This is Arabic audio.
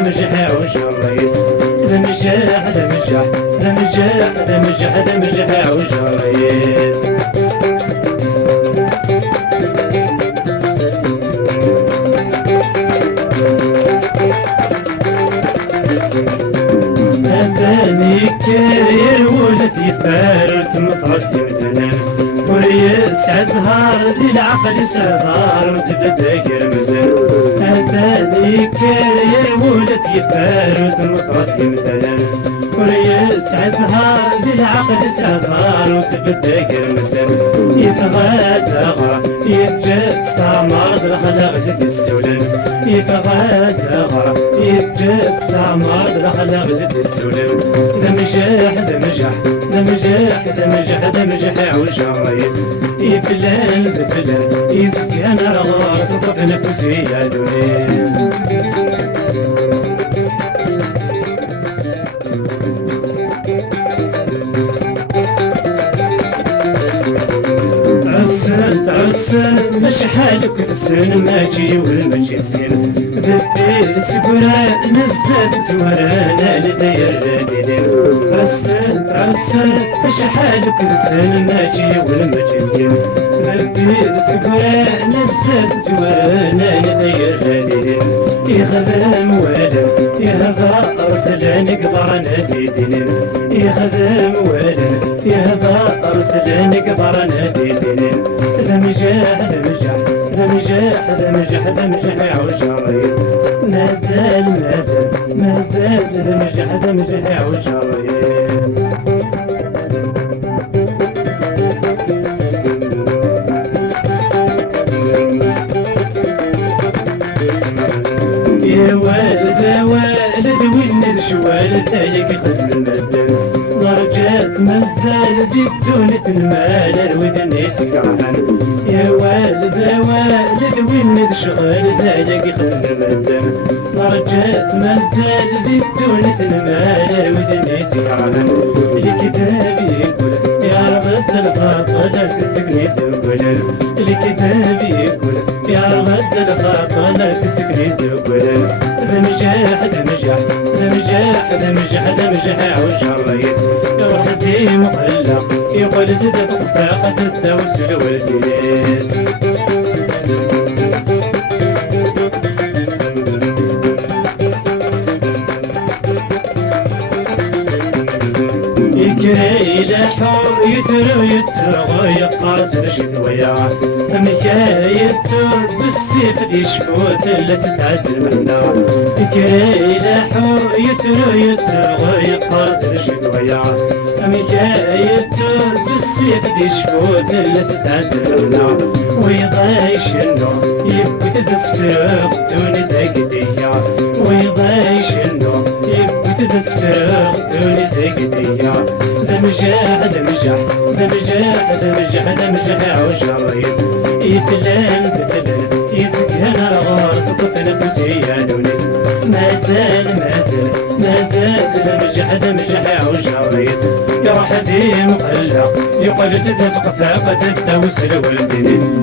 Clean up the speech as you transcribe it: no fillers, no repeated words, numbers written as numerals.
دمجح وش الرئيس دمجح وش الرئيس أتاني كرير ولد يفار وتمصرف يمدنا ويسعى زهار ذي العقل سهار وتبدأ مدن أتاني كرير ولد يفار وتمصرف يمدنا ويسعى زهار ذي العقل سهار وتبدأ مدن يتغازغ يتجد استعمار بالخلق زد السولن يتغازغ يتجد استعمار بالخلق زد السولن دمجح وش الرئيس يفلان بفلان يسكن رغار صدق نفسي يا دنيا عسل مش حالك السن ماشي والماشي السن بفير سكران نزل زورانا لدير دير عسل مش حالك السن ماشي والماشي السن بفير سكران نزل زورانا لدير دير يخدم ولد يهضى أرسلان قدر نادي دين يخدم ولد يهضى أرسلان قدر نادي دين دمجح وش الرئيس ما زال دمجح وش الرئيس يا والد وين الشوال تايك خدم المدن درجات مازال دي الدنيا المال الودني تكرهن يا والد وين الشغل تايك خدم المدن درجات مازال دي الدنيا المال الودني تكرهن الكتاب يقول يا رغد الفاضل تسكني تقول الكتاب يقول يا رغد الفاضل تسكني تقول دمجح وش الرئيس وحدي مقلق يقول تدفق فاقة التوسل والفليس يكري لحور يترو يقاس الشتوية مكاية بالسيف يشفوت لستعد المحنة يكري لحور يترو يقاس الشتوية مكاية بالسيف يشفوت لستعد المحنة ويضايش النور يبقى تسفرق دون تقدية ويضايش النور يبقى تسفرق دون تقدية دمجح وش الرئيس يفلان بفلان يسكن رغار صدق نفسي يا دونيس ما زال دمجح وش الرئيس يا حدي مقلق يقول تدفق فاقة التوسل والفلس